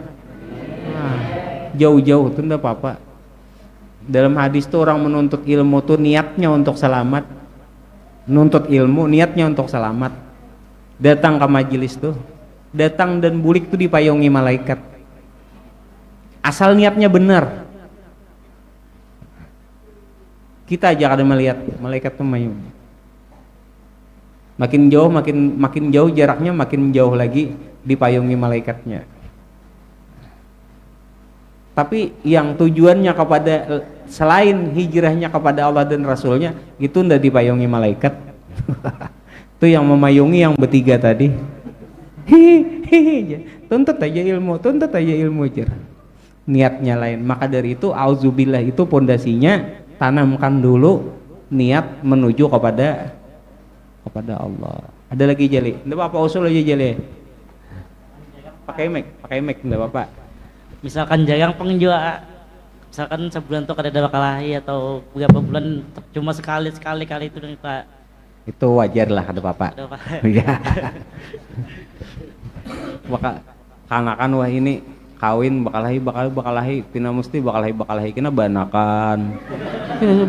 Jauh-jauh itu enggak apa-apa. Dalam hadis tuh orang menuntut ilmu tuh niatnya untuk selamat. nuntut ilmu niatnya untuk selamat, datang ke majelis tuh, datang dan bulik tuh dipayungi malaikat, asal niatnya benar. Kita aja kadang melihat malaikat tuh mayung, makin jauh jaraknya, makin jauh lagi dipayungi malaikatnya. Tapi yang tujuannya kepada selain hijrahnya kepada Allah dan Rasulnya itu ndak dipayungi malaikat. Itu yang memayungi yang bertiga tadi. Tuntut aja ilmu aja. Niatnya lain. Maka dari itu auzubillah itu pondasinya tanamkan dulu niat menuju kepada Allah. Ada lagi Jali? Enggak apa-apa, usul aja Jali. Pakai mic enggak apa-apa. Misalkan jarang penjual, misalkan sebulan tuh kada ada bakalahi atau beberapa bulan cuma sekali itu nih Pak. Itu wajar lah ada Bapak. Iya. Karena kan wah ini kawin bakalahi tina mesti bakalahi kena banakan.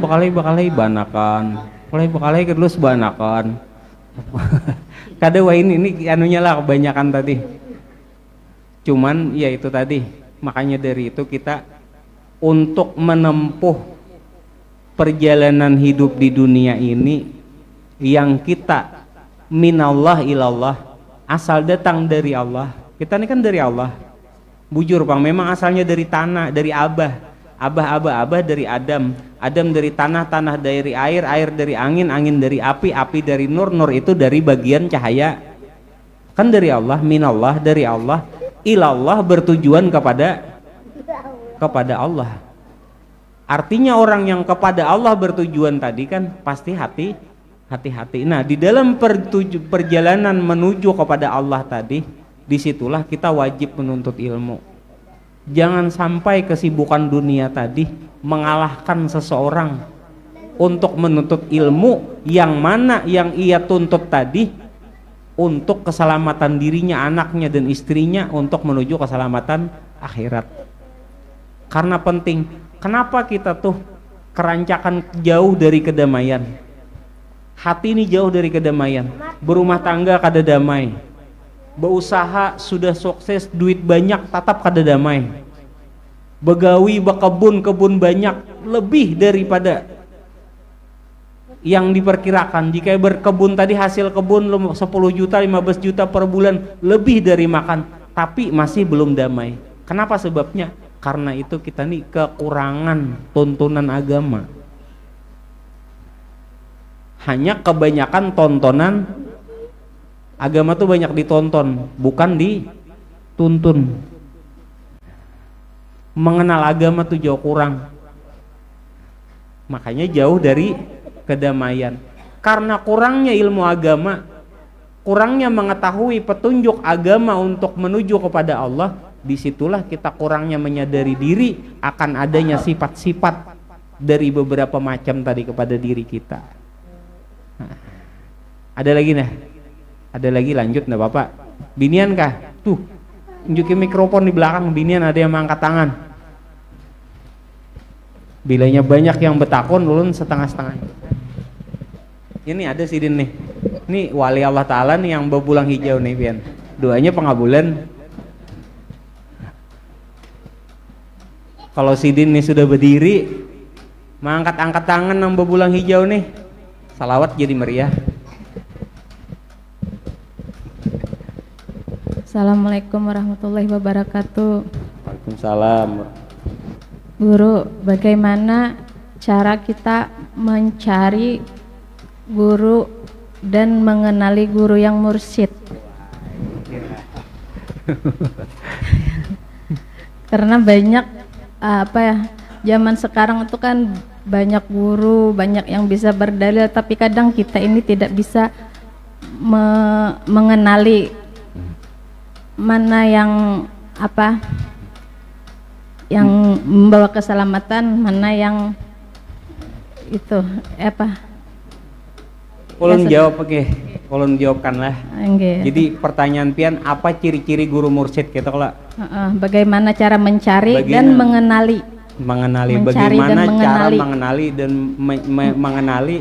Bakalahi banakan. Bakalahi terus banakan. Kada wah ini anunya lah kebanyakan tadi. Cuman ya itu tadi. Makanya dari itu kita untuk menempuh perjalanan hidup di dunia ini yang kita minallah ilallah, asal datang dari Allah. Kita ini kan dari Allah. Bujur Bang, memang asalnya dari tanah, dari abah dari Adam dari tanah dari air dari angin dari api dari nur itu dari bagian cahaya. Kan dari Allah, minallah dari Allah, ilallah bertujuan kepada Allah. Artinya orang yang kepada Allah bertujuan tadi kan pasti hati-hati. Nah, di dalam perjalanan menuju kepada Allah tadi, disitulah kita wajib menuntut ilmu. Jangan sampai kesibukan dunia tadi mengalahkan seseorang untuk menuntut ilmu yang mana yang ia tuntut tadi untuk keselamatan dirinya, anaknya dan istrinya, untuk menuju keselamatan akhirat. Karena penting. Kenapa kita tuh kerancakan jauh dari kedamaian? Hati ini jauh dari kedamaian. Berumah tangga kada damai. Berusaha sudah sukses, duit banyak, tetap kada damai. Begawi, kebun banyak, lebih daripada yang diperkirakan. Jika berkebun tadi hasil kebun 10 juta 15 juta per bulan, lebih dari makan, tapi masih belum damai. Kenapa sebabnya? Karena itu kita nih kekurangan tuntunan agama. Hanya kebanyakan tontonan agama tuh banyak ditonton, bukan dituntun. Mengenal agama tuh jauh kurang, makanya jauh dari kedamaian. Karena kurangnya ilmu agama, kurangnya mengetahui petunjuk agama untuk menuju kepada Allah, disitulah kita kurangnya menyadari diri akan adanya sifat-sifat dari beberapa macam tadi kepada diri kita. Nah, ada lagi nah? Ada lagi lanjut nggak Bapak? Binian kah? Tuh, tunjukin mikrofon di belakang. Binian ada yang mengangkat tangan. Bilanya banyak yang betakon, ulun setengah-setengah. Ini ada sidin nih. Ini wali Allah Ta'ala nih yang bebulang hijau nih Pian. Doanya pengabulan. Kalau sidin nih sudah berdiri, mengangkat-angkat tangan yang bebulang hijau nih, salawat jadi meriah. Assalamualaikum warahmatullahi wabarakatuh. Waalaikumsalam. Guru, bagaimana cara kita mencari guru dan mengenali guru yang mursyid? Karena banyak zaman sekarang itu kan banyak guru, banyak yang bisa berdalil, tapi kadang kita ini tidak bisa mengenali mana yang yang membawa keselamatan, mana yang itu Ulun jawab oke. Ulun jawabkanlah. Okay. Jadi pertanyaan pian, apa ciri-ciri guru mursyid kita kalau bagaimana cara mencari dan mengenali? Bagaimana cara mengenali dan mengenali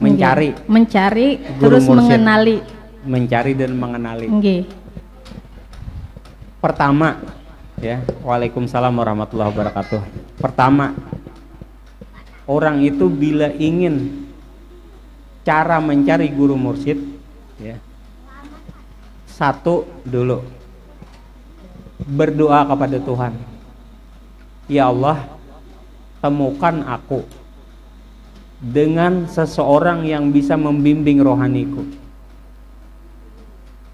mencari Mencari Guru terus mursyid. mengenali. mencari dan mengenali. Nggih. Pertama, ya, waalaikumsalam warahmatullahi wabarakatuh. Pertama, orang itu bila ingin cara mencari guru mursyid, ya, satu dulu berdoa kepada Tuhan. Ya Allah, temukan aku dengan seseorang yang bisa membimbing rohaniku.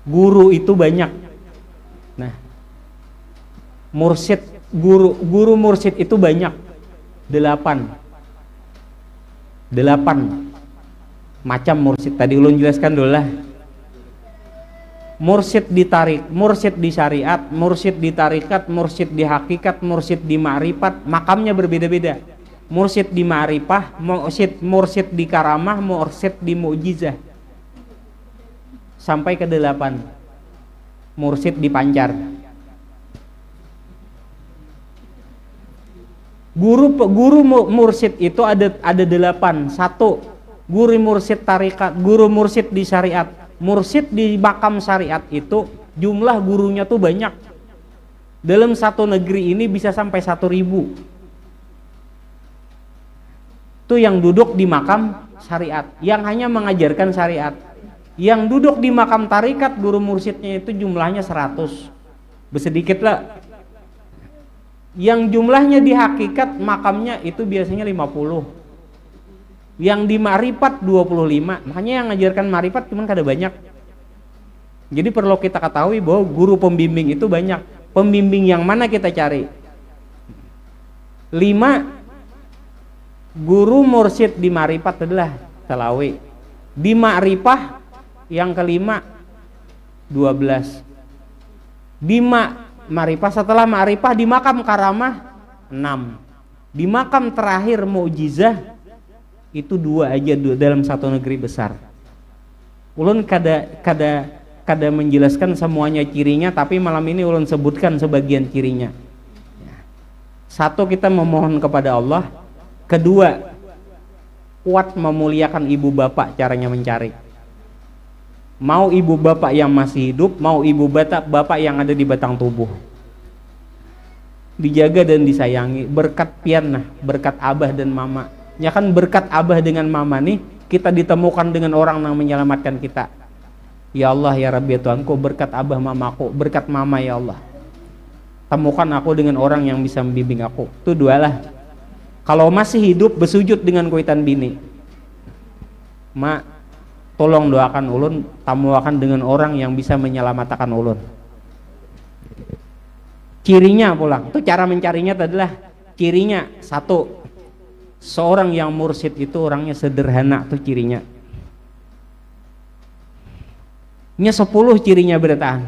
Guru itu banyak. Nah, mursyid, guru mursyid itu banyak. 8 macam mursyid. Tadi ulun jelaskan dulu lah. Mursyid di tarik, mursyid di syariat, mursyid di tarikat, mursyid di hakikat, mursyid di ma'rifat, makamnya berbeda-beda. Mursyid di ma'rifah, mursyid di karamah, mursyid di mu'jizah. Sampai ke 8. Mursyid di pancar. Guru mursyid itu ada 8. 1, guru mursyid tarikat, guru mursyid di syariat. Mursyid di makam syariat itu jumlah gurunya tuh banyak. Dalam satu negeri ini bisa sampai 1.000. Itu yang duduk di makam syariat, yang hanya mengajarkan syariat. Yang duduk di makam tarikat, guru mursyidnya itu jumlahnya 100. Bersedikit lah. Yang jumlahnya di hakikat makamnya itu biasanya 50. Yang di ma'rifat 25. Makanya yang ngajarkan ma'rifat cuman kada banyak. Jadi perlu kita ketahui bahwa guru pembimbing itu banyak. Pembimbing yang mana kita cari? 5. Guru mursyid di ma'rifat adalah Talawi. Di ma'rifah yang kelima 12. Di ma'rifah, setelah ma'rifah di makam karamah 6. Di makam terakhir mu'jizah itu 2 aja dalam satu negeri besar. Ulun kada menjelaskan semuanya cirinya, tapi malam ini ulun sebutkan sebagian cirinya. 1, kita memohon kepada Allah. 2, kuat memuliakan ibu bapak caranya mencari. Mau ibu bapak yang masih hidup, mau ibu bapak yang ada di batang tubuh. Dijaga dan disayangi, berkat pianah, berkat abah dan mama. Ya kan, berkat abah dengan mama nih, kita ditemukan dengan orang yang menyelamatkan kita. Ya Allah, ya Rabbi, ya Tuhanku, berkat abah mamaku, berkat mama ya Allah, temukan aku dengan orang yang bisa membimbing aku. Itu 2 lah. Kalau masih hidup, bersujud dengan kuitan bini. Mak, tolong doakan ulun, tamuakan dengan orang yang bisa menyelamatkan ulun. Cirinya pulang, itu cara mencarinya adalah cirinya. 1, seorang yang mursyid itu orangnya sederhana, itu cirinya. Ini 10 cirinya bertahan.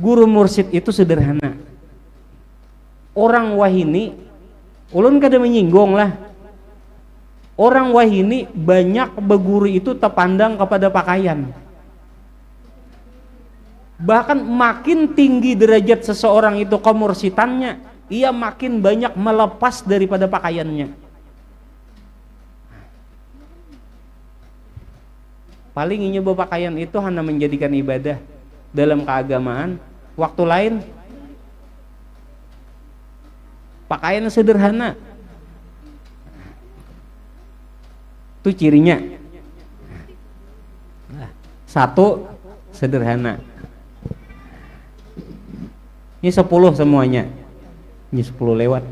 Guru mursyid itu sederhana. Orang wahini, ulun kada menyinggung lah. Orang wahini banyak berguru itu terpandang kepada pakaian. Bahkan makin tinggi derajat seseorang itu kemursitannya, ia makin banyak melepas daripada pakaiannya. Paling ini berpakaian itu hanya menjadikan ibadah dalam keagamaan. Waktu lain pakaian sederhana. Itu cirinya. 1, sederhana. Ini 10 semuanya. Ini 10 lewat.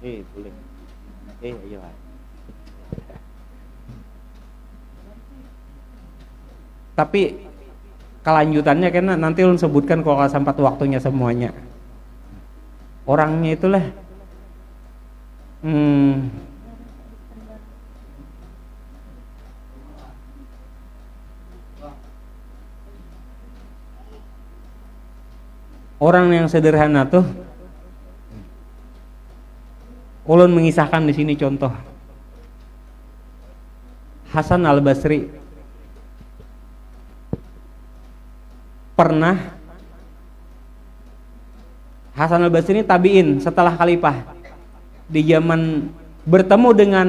Boleh. Ayo. Tapi kelanjutannya karena nanti ulun sebutkan kalau sempat waktunya semuanya. Orangnya itulah orang yang sederhana tuh. Ulun mengisahkan di sini contoh Hasan Al-Basri pernah Hasan al-Basri ini tabi'in setelah khalifah. Di zaman bertemu dengan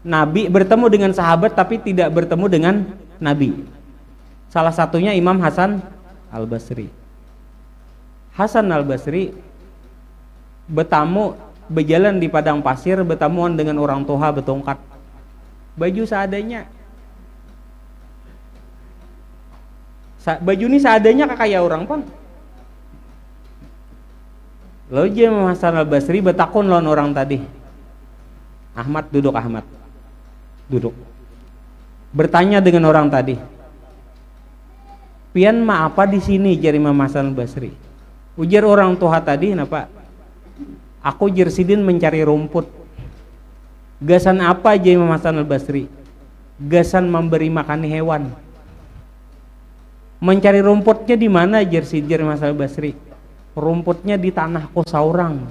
Nabi, bertemu dengan sahabat tapi tidak bertemu dengan Nabi. Salah satunya Imam Hasan al-Basri. Hasan al-Basri berjalan di padang pasir, bertamuan dengan orang tua bertongkat. Baju seadanya. Baju ini seadanya kayak orang pun. Lalu Imam Hasan al-Basri bertakun lawan orang tadi. Ahmad, duduk Ahmad. Duduk. Bertanya dengan orang tadi. Pian ma apa di sini, jar Imam Hasan al-Basri. Ujar orang tua tadi, kenapa? Aku jersidin mencari rumput. Gasan apa aja Imam Hasan al-Basri? Gasan memberi makan hewan. Mencari rumputnya di mana, jar Imam Hasan al-Basri? Rumputnya di tanahku saurang.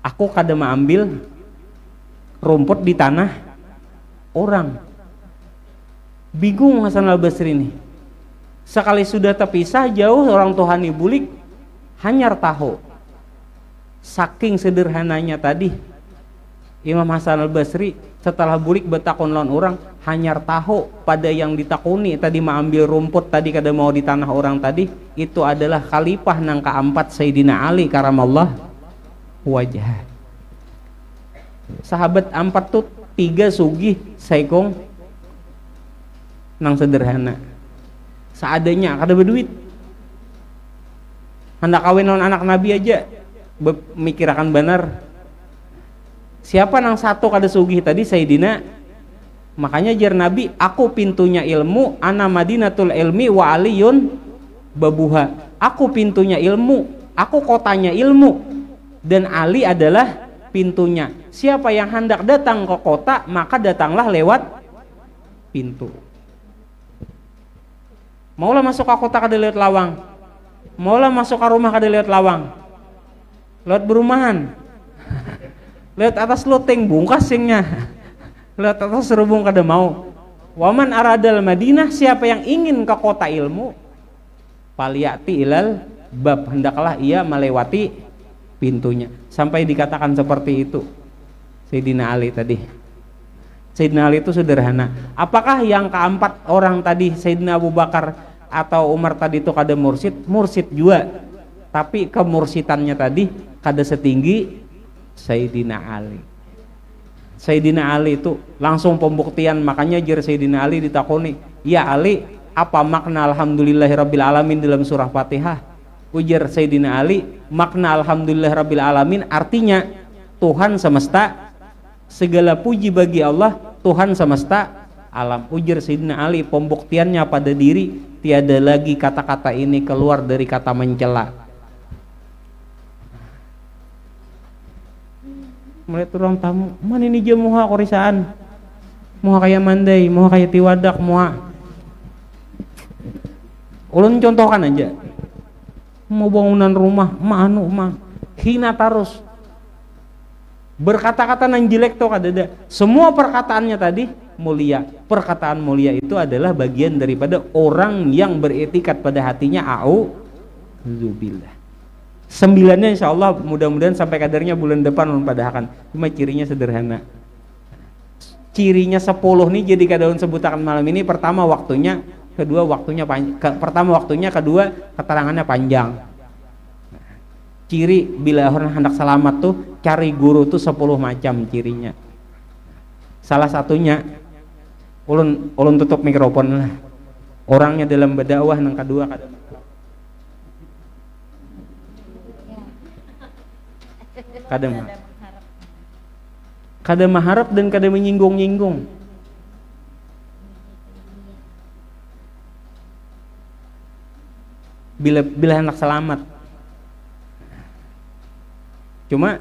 Aku kada ambil rumput di tanah orang. Bingung Hasan al-Basri ini. Sekali sudah terpisah jauh, orang Tuhani bulik hanyar tahu. Saking sederhananya tadi Imam Hasan al-Basri setelah bulik betakun lawan orang hanyar tahu pada yang ditakuni tadi ambil rumput tadi kada mau di tanah orang tadi itu adalah khalifah nang keempat Sayyidina Ali karamallah wajah. Sahabat empat tuh 3 sugih saikong nang sederhana seadanya kada berduit, hendak kawin lawan anak Nabi aja mikirakan benar. Siapa nang satu kada sugih tadi Sayyidina. Makanya jar Nabi, aku pintunya ilmu, ana madinatul ilmi wa aliyun babuha. Aku pintunya ilmu, aku kotanya ilmu, dan Ali adalah pintunya. Siapa yang hendak datang ke kota maka datanglah lewat pintu. Maulah masuk ke kota kada lewat lawang, maulah masuk ke rumah kada lewat lawang, lewat berumahan, lewat atas loteng bungkasingnya, lewat atas serubung kada mau. Waman aradal Madinah, siapa yang ingin ke kota ilmu, paliyati ilal bab, hendaklah ia melewati pintunya. Sampai dikatakan seperti itu Sayyidina Ali tadi. Sayyidina Ali itu sederhana. Apakah yang keempat orang tadi Sayyidina Abu Bakar atau Umar tadi itu kada mursid? Mursid juga, tapi kemursidannya tadi kada setinggi Sayyidina Ali. Sayyidina Ali itu langsung pembuktian. Makanya jar Sayyidina Ali ditakoni, ya Ali, apa makna alhamdulillahirabbil alamin dalam surah Fatihah? Ujar Sayyidina Ali, makna alhamdulillahirabbil alamin artinya Tuhan semesta, segala puji bagi Allah, Tuhan semesta alam. Ujar Sayyidina Ali, pembuktiannya pada diri, tiada lagi kata-kata ini keluar dari kata mencela. Melihat orang tamu, mana ini dia muha korisaan, muha kayak mandai, muha kayak tiwadak, muha. Ulun contohkan aja, mau bangunan rumah, hina tarus. Berkata-kata nang jelek tuh kada ada. Semua perkataannya tadi mulia. Perkataan mulia itu adalah bagian daripada orang yang beretikat pada hatinya. Auzubillah. 9-nya insya Allah mudah-mudahan sampai kadarnya bulan depan padahkan. Cuma cirinya sederhana. Cirinya 10 nih jadi kadaun sebutakan malam ini. Pertama waktunya, kedua waktunya pertama waktunya, kedua keterangannya panjang. Ciri bila orang hendak selamat tuh cari guru tuh 10 macam cirinya. Salah satunya ulun tutup mikrofon lah. Orangnya dalam berdakwah nang kedua kada mengharap dan kada menyinggung-nyinggung. Bila hendak selamat. Cuma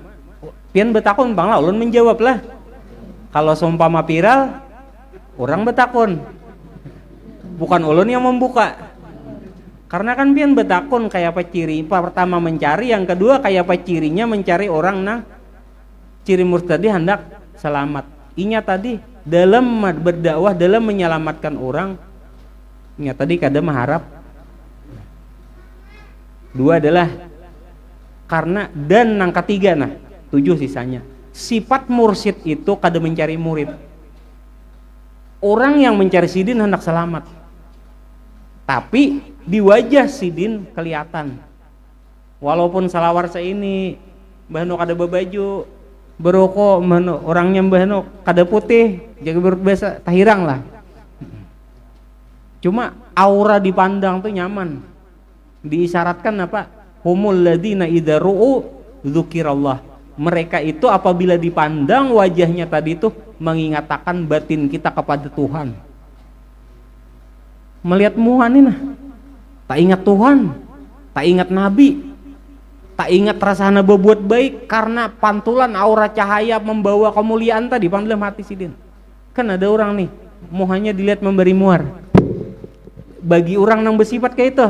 pian betakun bang lah, ulun menjawab lah. Kalau seumpama viral, orang betakun, bukan ulun yang membuka. Karena kan pian betakun kayak apa ciri? Pertama mencari, yang kedua kayak apa cirinya mencari orang nah ciri murtadi hendak selamat. Inya tadi dalam berdakwah, dalam menyelamatkan orang, inya tadi kada mengharap. Dua adalah Karena dan yang ketiga, nah 7 sisanya. Sifat mursyid itu kada mencari murid. Orang yang mencari sidin hendak selamat. Tapi di wajah sidin kelihatan. Walaupun salawar ini Mbah Nuk kada bebaju, beroko orangnya Mbah Nuk kada putih, jaga berbahasa tahirang lah. Cuma aura dipandang tuh nyaman. Diisyaratkan apa? Humul ladina idza ru'u dzukirallah. Mereka itu apabila dipandang wajahnya tadi itu mengingatkan batin kita kepada Tuhan. Melihat Tuhan ini, tak ingat Tuhan, tak ingat Nabi, tak ingat rasana berbuat baik karena pantulan aura cahaya membawa kemuliaan tadi dalam hati sidin. Kan ada orang nih, muhanya dilihat memberi muar. Bagi orang yang bersifat kayak itu,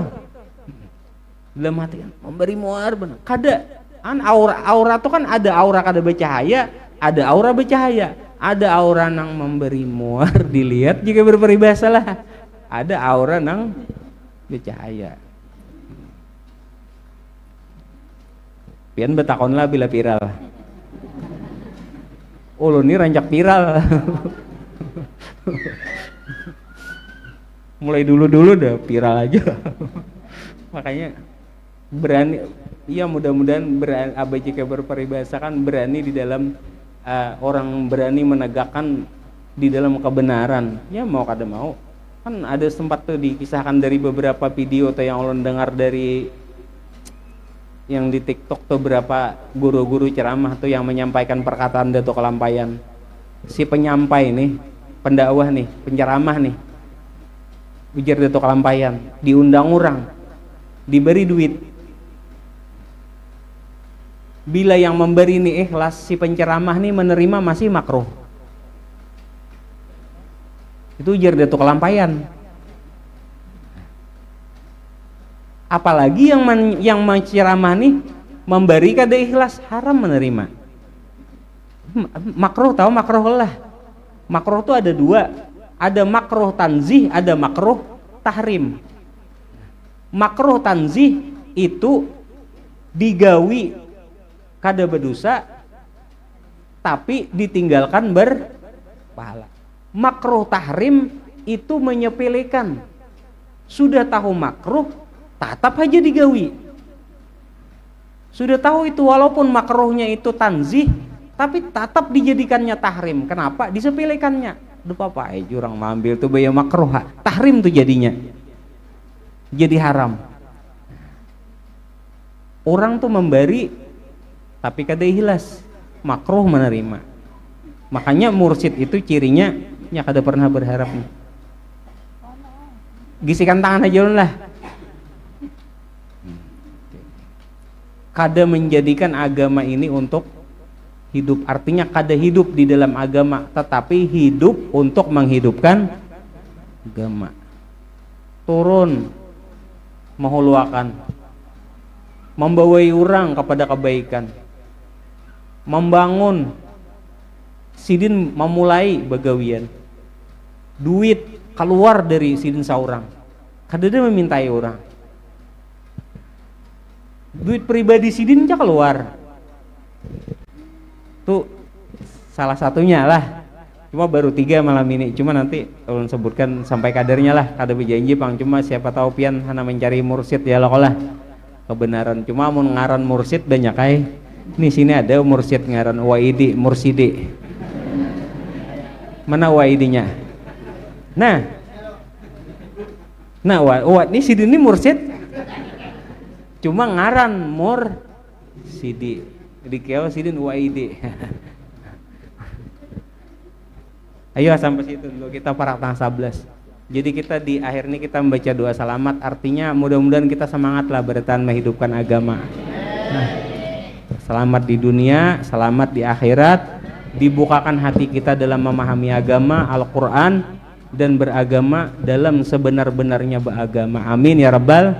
dalam hati kan memberi muar benar. Kada. Kan aura itu kan ada aura kada bercahaya, ada aura bercahaya, ada aura nang memberi muar dilihat juga berperibahasa lah, ada aura nang bercahaya. Pian betakon lah bila viral. Oh lo ini rancak viral. Mulai dulu dah viral aja. Makanya berani. Iya mudah-mudahan jika berperibahasa kan berani di dalam orang berani menegakkan di dalam kebenaran. Ya mau kada mau kan ada sempat tuh dikisahkan dari beberapa video atau yang ulun dengar dari yang di TikTok tuh berapa guru-guru ceramah tuh yang menyampaikan perkataan Datuk Kelampayan. Si penyampai nih, pendakwah nih, penceramah nih, ujar Datuk Kelampayan, diundang orang, diberi duit. Bila yang memberi ini ikhlas, si penceramah nih menerima masih makruh. Itu ujar Datuk Kelampayan. Apalagi yang menceramah nih memberi kada ikhlas, haram menerima. Makruh, tahu makruh lah. Makruh itu ada 2. Ada makruh tanzih, ada makruh tahrim. Makruh tanzih itu digawi kada berdosa tapi ditinggalkan berpahala. Makruh tahrim itu menyepelekan. Sudah tahu makruh, tetap aja digawi. Sudah tahu itu walaupun makruhnya itu tanzih, tapi tetap dijadikannya tahrim. Kenapa? Disepelekannya. Duh papa, jurang mambil tuh baya makruh, tahrim tuh jadinya. Jadi haram. Orang tuh memberi tapi kada ikhlas, makruh menerima. Makanya mursyid itu cirinya nya kada pernah berharap nih. Gisikan tangan aja lah. Kada menjadikan agama ini untuk hidup, artinya kada hidup di dalam agama, tetapi hidup untuk menghidupkan agama. Turun menghuluakan, membawai orang kepada kebaikan, membangun sidin, memulai bagawian, duit keluar dari sidin seorang, kada ada memintai orang, duit pribadi sidin aja keluar. Tuh salah satunya lah, cuma baru 3 malam ini, cuma nanti ulun sebutkan sampai kadarnya lah, kada berjanji pang, cuma siapa tahu pian hana mencari mursyid ya lah kebenaran. Cuma mau ngaran mursyid banyak ay. Ini sini ada mursyid ngaran Waidi Mursidi. Mana Waidinya? Nah, ini sidi ini mursyid. Cuma ngaran Mursidi. Di keo sidin Waidi. Ayo sampai situ dulu kita parak tanggal 11. Jadi kita di akhir ini kita membaca doa selamat, artinya mudah-mudahan kita semangatlah bertahan menghidupkan agama. Nah, selamat di dunia, selamat di akhirat, dibukakan hati kita dalam memahami agama, Al-Quran, dan beragama dalam sebenar-benarnya beragama. Amin ya rabbal.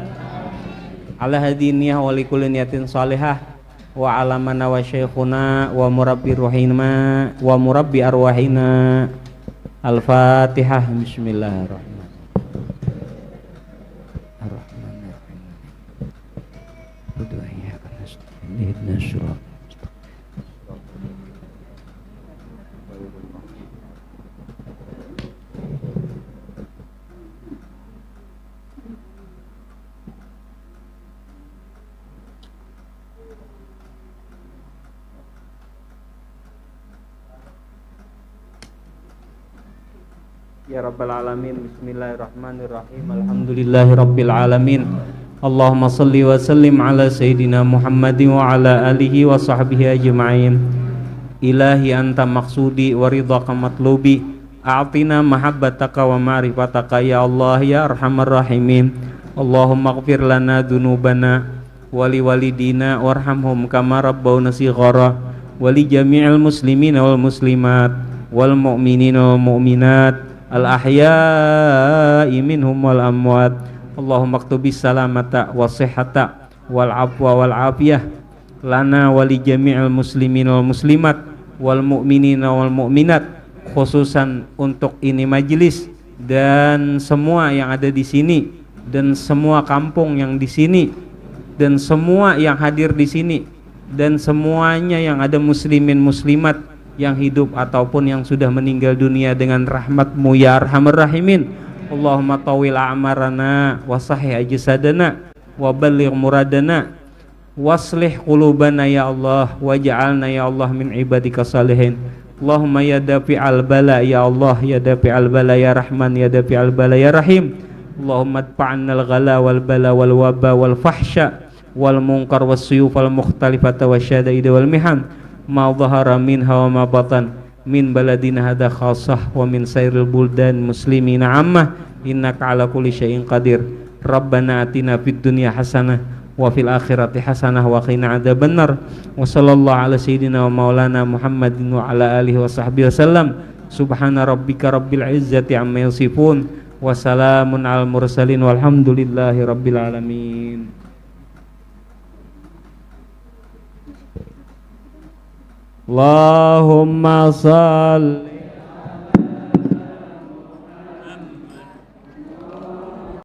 Ala hadiniyah wa likulli niyatin salihah wa alamana wa syekhuna wa murabbi ruhina wa murabbi arwahina. Al-Fatihah. Bismillahirrahmanirrahim. ihdinas siratal. Ya Rabbal Alamin. Bismillahirrahmanirrahim. Alhamdulillahi Rabbil Alamin. Allahumma salli wa sallim ala Sayyidina Muhammadin wa ala alihi wa sahbihi ajma'in. Ilahi anta maqsudi wa ridhaka matlubi. A'tina mahabbataka wa ma'rifataka ya Allah ya Arhamar Rahimin. Allahumma ighfir lana dhunubana wali walidina warhamhum kama rabbawna shighara wali jami'il muslimina wal muslimat wal mu'minina wal mu'minat al-ahya'i minhum wal amwat. Allahumma aktubis salamata wasihhata wal afwa wal afiyah lana wali jami'il muslimin wal muslimat wal mu'minina wal mu'minat, khususan untuk ini majelis dan semua yang ada di sini dan semua kampung yang di sini dan semua yang hadir di sini dan semuanya yang ada muslimin muslimat yang hidup ataupun yang sudah meninggal dunia dengan rahmat-Mu ya Arhamar Rahimin. Allahumma tawil a'marana wa sahih ajsadana wa balligh muradana waslih qulubana ya Allah waj'alna ya Allah min ibadika salihin. Allahumma ya dafi'al bala ya Allah ya dafi'al bala ya Rahman ya dafi'al bala ya Rahim. Allahumma adfa'anna al-ghala wal bala wal waba wal fahsya wal munkar was suyuf wal mukhtalifata wasyadaid wal mihan ma dhahara minha wa ma batan min baladina hadha khassah wa min sairil buldan muslimina ammah innaka ala kulli syai'in qadir. Rabbana atina fid dunya hasanah wa fil akhirati hasanah wa qina adzabannar. Wa sallallahu ala sayyidina wa maulana Muhammadin wa ala alihi wa sahbihi wasallam. Subhana rabbika rabbil izzati amma yasifun wa salamun alal mursalin walhamdulillahi rabbil alamin. Allahumma salli